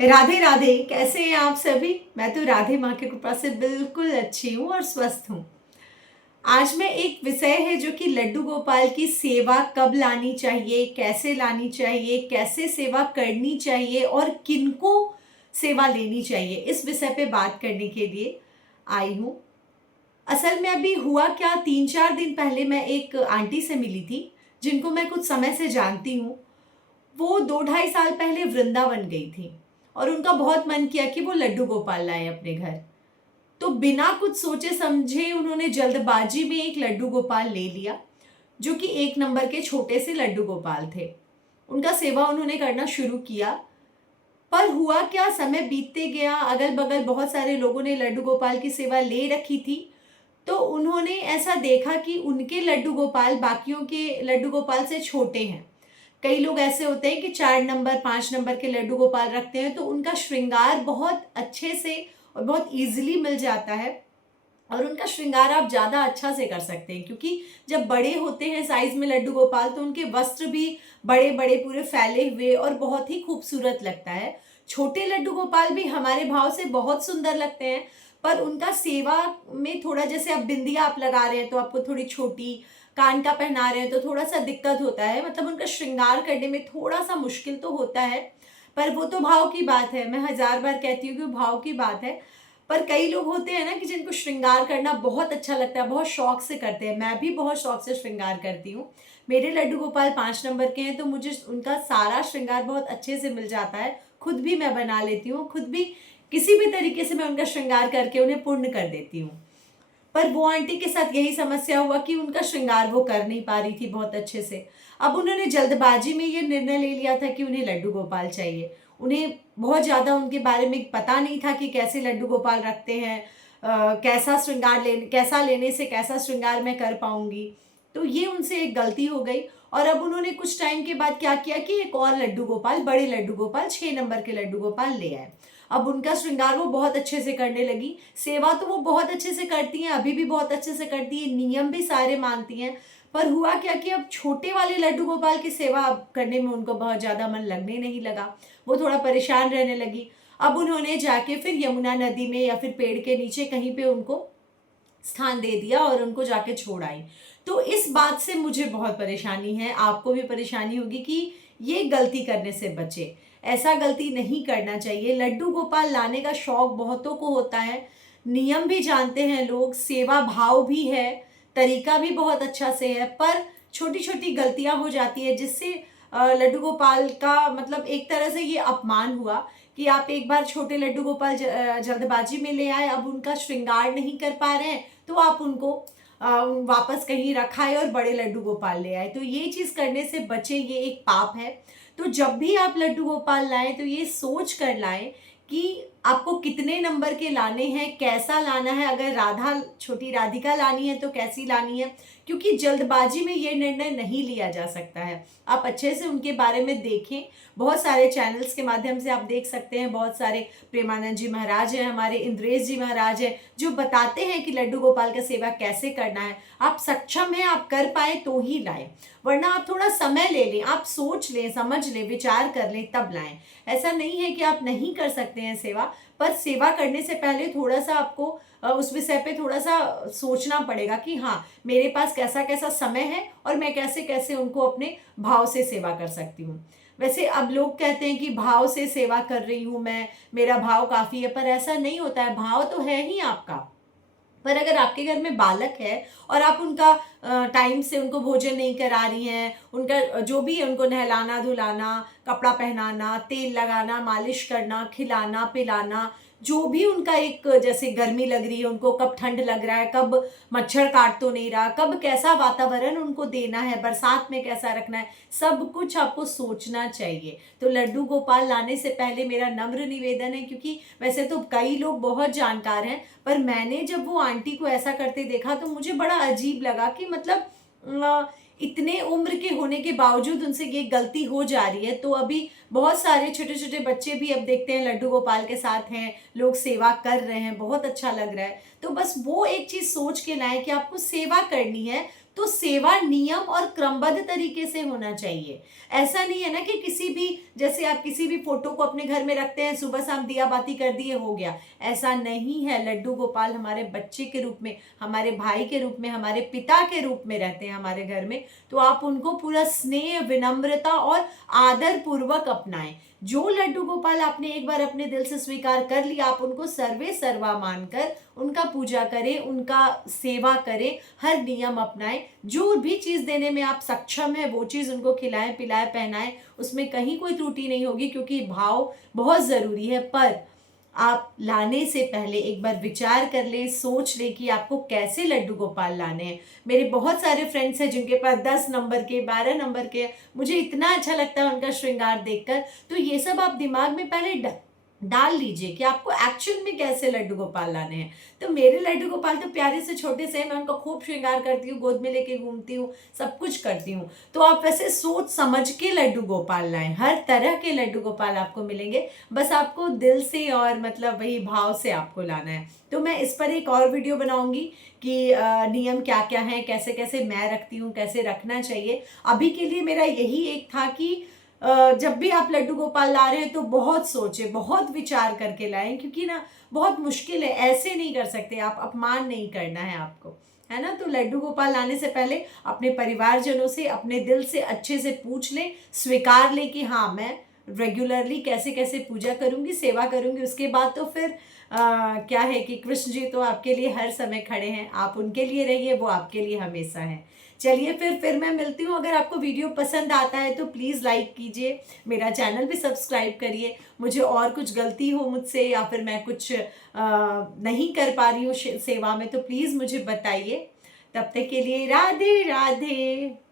राधे राधे। कैसे हैं आप सभी? मैं तो राधे माँ की कृपा से बिल्कुल अच्छी हूँ और स्वस्थ हूँ। आज मैं एक विषय है जो कि लड्डू गोपाल की सेवा कब लानी चाहिए, कैसे लानी चाहिए, कैसे सेवा करनी चाहिए और किनको सेवा लेनी चाहिए, इस विषय पे बात करने के लिए आई हूँ। असल में अभी हुआ क्या, 3-4 दिन पहले मैं एक आंटी से मिली थी जिनको मैं कुछ समय से जानती हूँ। वो 2-2.5 साल पहले वृंदावन गई थी और उनका बहुत मन किया कि वो लड्डू गोपाल लाएँ अपने घर। तो बिना कुछ सोचे समझे उन्होंने जल्दबाजी में एक लड्डू गोपाल ले लिया, जो कि 1 नंबर के छोटे से लड्डू गोपाल थे। उनका सेवा उन्होंने करना शुरू किया, पर हुआ क्या, समय बीतते गया, अगल-बगल बहुत सारे लोगों ने लड्डू गोपाल की सेवा ले रखी थी। तो उन्होंने ऐसा देखा कि उनके लड्डू गोपाल बाकियों के लड्डू गोपाल से छोटे हैं। कई लोग ऐसे होते हैं कि 4 नंबर 5 नंबर के लड्डू गोपाल रखते हैं, तो उनका श्रृंगार बहुत अच्छे से और बहुत ईज़िली मिल जाता है और उनका श्रृंगार आप ज़्यादा अच्छा से कर सकते हैं, क्योंकि जब बड़े होते हैं साइज़ में लड्डू गोपाल तो उनके वस्त्र भी बड़े-बड़े पूरे फैले हुए और बहुत ही खूबसूरत लगता है। छोटे लड्डू गोपाल भी हमारे भाव से बहुत सुंदर लगते हैं, पर उनका सेवा में थोड़ा, जैसे अब बिंदिया आप लगा रहे हैं तो आपको थोड़ी छोटी, कान का पहना रहे हैं तो थोड़ा-सा दिक्कत होता है, मतलब उनका श्रृंगार करने में थोड़ा-सा मुश्किल तो होता है, पर वो तो भाव की बात है। मैं हज़ार बार कहती हूँ कि वो भाव की बात है। पर कई लोग होते हैं ना कि जिनको श्रृंगार करना बहुत अच्छा लगता है, बहुत शौक से करते हैं। मैं भी बहुत शौक से श्रृंगार करती हूँ। मेरे लड्डू गोपाल 5 नंबर के हैं, तो मुझे उनका सारा श्रृंगार बहुत अच्छे से मिल जाता है। खुद भी मैं बना लेती हूँ, खुद भी किसी भी तरीके से मैं उनका श्रृंगार करके उन्हें पूर्ण कर देती हूँ। पर वो आंटी के साथ यही समस्या हुआ कि उनका श्रृंगार वो कर नहीं पा रही थी बहुत अच्छे से। अब उन्होंने जल्दबाजी में ये निर्णय ले लिया था कि उन्हें लड्डू गोपाल चाहिए। उन्हें बहुत ज़्यादा उनके बारे में पता नहीं था कि कैसे लड्डू गोपाल रखते हैं, कैसा लेने से कैसा श्रृंगार मैं कर पाऊँगी। तो ये उनसे एक गलती हो गई और अब उन्होंने कुछ टाइम के बाद क्या किया कि एक और लड्डू गोपाल, बड़े लड्डू गोपाल, 6 नंबर के लड्डू गोपाल ले आए। अब उनका श्रृंगार वो बहुत अच्छे से करने लगी। सेवा तो वो बहुत अच्छे से करती हैं, अभी भी बहुत अच्छे से करती हैं, नियम भी सारे मानती हैं। पर हुआ क्या कि अब छोटे वाले लड्डू गोपाल की सेवा अब करने में उनको बहुत ज़्यादा मन लगने नहीं लगा। वो थोड़ा परेशान रहने लगी। अब उन्होंने जाके फिर यमुना नदी में या फिर पेड़ के नीचे कहीं पे उनको स्थान दे दिया और उनको जाके छोड़ आई। तो इस बात से मुझे बहुत परेशानी है, आपको भी परेशानी होगी कि ये गलती करने से बचें। ऐसा गलती नहीं करना चाहिए। लड्डू गोपाल लाने का शौक बहुतों को होता है, नियम भी जानते हैं लोग, सेवा भाव भी है, तरीका भी बहुत अच्छा से है, पर छोटी-छोटी गलतियाँ हो जाती है जिससे लड्डू गोपाल का मतलब एक तरह से ये अपमान हुआ कि आप एक बार छोटे लड्डू गोपाल जल्दबाजी में ले आए, अब उनका श्रृंगार नहीं कर पा रहे हैं, तो आप उनको वापस कहीं रखाए और बड़े लड्डू गोपाल ले आए। तो ये चीज़ करने से बचें, ये एक पाप है। तो जब भी आप लड्डू गोपाल लाएँ तो ये सोच कर लाएँ कि आपको कितने नंबर के लाने हैं, कैसा लाना है, अगर छोटी राधिका लानी है तो कैसी लानी है, क्योंकि जल्दबाजी में ये निर्णय नहीं लिया जा सकता है। आप अच्छे से उनके बारे में देखें, बहुत सारे चैनल्स के माध्यम से आप देख सकते हैं, बहुत सारे प्रेमानंद जी महाराज हैं, हमारे इंद्रेश जी महाराज हैं, जो बताते हैं कि लड्डू गोपाल का सेवा कैसे करना है। आप सक्षम हैं, आप कर पाएँ तो ही लाएँ, वरना आप थोड़ा समय ले लें, आप सोच लें, समझ लें, विचार कर लें तब लाएँ। ऐसा नहीं है कि आप नहीं कर सकते हैं सेवा, पर सेवा करने से पहले थोड़ा-सा आपको उस विषय पे थोड़ा-सा सोचना पड़ेगा कि हाँ, मेरे पास कैसा-कैसा समय है और मैं कैसे-कैसे उनको अपने भाव से सेवा कर सकती हूँ। वैसे अब लोग कहते हैं कि भाव से सेवा कर रही हूँ मैं, मेरा भाव काफ़ी है, पर ऐसा नहीं होता है, भाव तो है ही आपका। पर अगर आपके घर में बालक है और आप उनका टाइम से उनको भोजन नहीं करा रही हैं, उनका जो भी है उनको नहलाना-धुलाना, कपड़ा पहनाना, तेल लगाना, मालिश करना, खिलाना, पिलाना, जो भी उनका एक, जैसे गर्मी लग रही है उनको, कब ठंड लग रहा है, कब मच्छर काट तो नहीं रहा, कब कैसा वातावरण उनको देना है, बरसात में कैसा रखना है, सब कुछ आपको सोचना चाहिए। तो लड्डू गोपाल लाने से पहले मेरा नम्र निवेदन है, क्योंकि वैसे तो कई लोग बहुत जानकार हैं, पर मैंने जब वो आंटी को ऐसा करते देखा तो मुझे बड़ा अजीब लगा कि मतलब इतने उम्र के होने के बावजूद उनसे ये गलती हो जा रही है। तो अभी बहुत सारे छोटे-छोटे बच्चे भी अब देखते हैं लड्डू गोपाल के साथ हैं, लोग सेवा कर रहे हैं, बहुत अच्छा लग रहा है। तो बस वो एक चीज़ सोच के लाएँ कि आपको सेवा करनी है, तो सेवा नियम और क्रमबद्ध तरीके से होना चाहिए। ऐसा नहीं है ना कि किसी भी, जैसे आप किसी भी फोटो को अपने घर में रखते हैं, सुबह शाम दिया बाती कर दिए हो गया, ऐसा नहीं है। लड्डू गोपाल हमारे बच्चे के रूप में, हमारे भाई के रूप में, हमारे पिता के रूप में रहते हैं हमारे घर में। तो आप उनको पूरा स्नेह, विनम्रता और आदर पूर्वक अपनाएं। जो लड्डू गोपाल आपने एक बार अपने दिल से स्वीकार कर लिया, आप उनको सर्वे सर्वा मानकर उनका पूजा करें, उनका सेवा करें, हर नियम अपनाएं। जो भी चीज़ देने में आप सक्षम है वो चीज़ उनको खिलाएं, पिलाएं, पहनाएं, उसमें कहीं कोई त्रुटि नहीं होगी, क्योंकि भाव बहुत ज़रूरी है। पर आप लाने से पहले एक बार विचार कर लें, सोच लें कि आपको कैसे लड्डू गोपाल लाने हैं। मेरे बहुत सारे फ्रेंड्स हैं जिनके पास 10 नंबर के, 12 नंबर के, मुझे इतना अच्छा लगता है उनका श्रृंगार देखकर। तो ये सब आप दिमाग में पहले डाल लीजिए कि आपको एक्चुअल में कैसे लड्डू गोपाल लाने हैं। तो मेरे लड्डू गोपाल तो प्यारे से छोटे से हैं, मैं उनका खूब श्रृंगार करती हूँ, गोद में लेके घूमती हूँ, सब कुछ करती हूँ। तो आप वैसे सोच समझ के लड्डू गोपाल लाएं, हर तरह के लड्डू गोपाल आपको मिलेंगे, बस आपको दिल से और मतलब वही भाव से आपको लाना है। तो मैं इस पर एक और वीडियो बनाऊंगी कि नियम क्या क्या है, कैसे कैसे मैं रखती हूँ, कैसे रखना चाहिए। अभी के लिए मेरा यही एक था कि जब भी आप लड्डू गोपाल ला रहे हैं तो बहुत सोचे, बहुत विचार करके लाएं, क्योंकि ना बहुत मुश्किल है, ऐसे नहीं कर सकते आप, अपमान नहीं करना है आपको, है ना। तो लड्डू गोपाल लाने से पहले अपने परिवारजनों से, अपने दिल से अच्छे से पूछ लें, स्वीकार लें कि हाँ मैं रेगुलरली कैसे कैसे पूजा करूंगी, सेवा करूंगी। उसके बाद तो फिर क्या है कि कृष्ण जी तो आपके लिए हर समय खड़े हैं, आप उनके लिए रहिए, वो आपके लिए हमेशा हैं। चलिए फिर मैं मिलती हूँ। अगर आपको वीडियो पसंद आता है तो प्लीज़ लाइक कीजिए, मेरा चैनल भी सब्सक्राइब करिए। मुझे और कुछ गलती हो मुझसे या फिर मैं कुछ नहीं कर पा रही हूँ सेवा में, तो प्लीज़ मुझे बताइए। तब तक के लिए राधे राधे।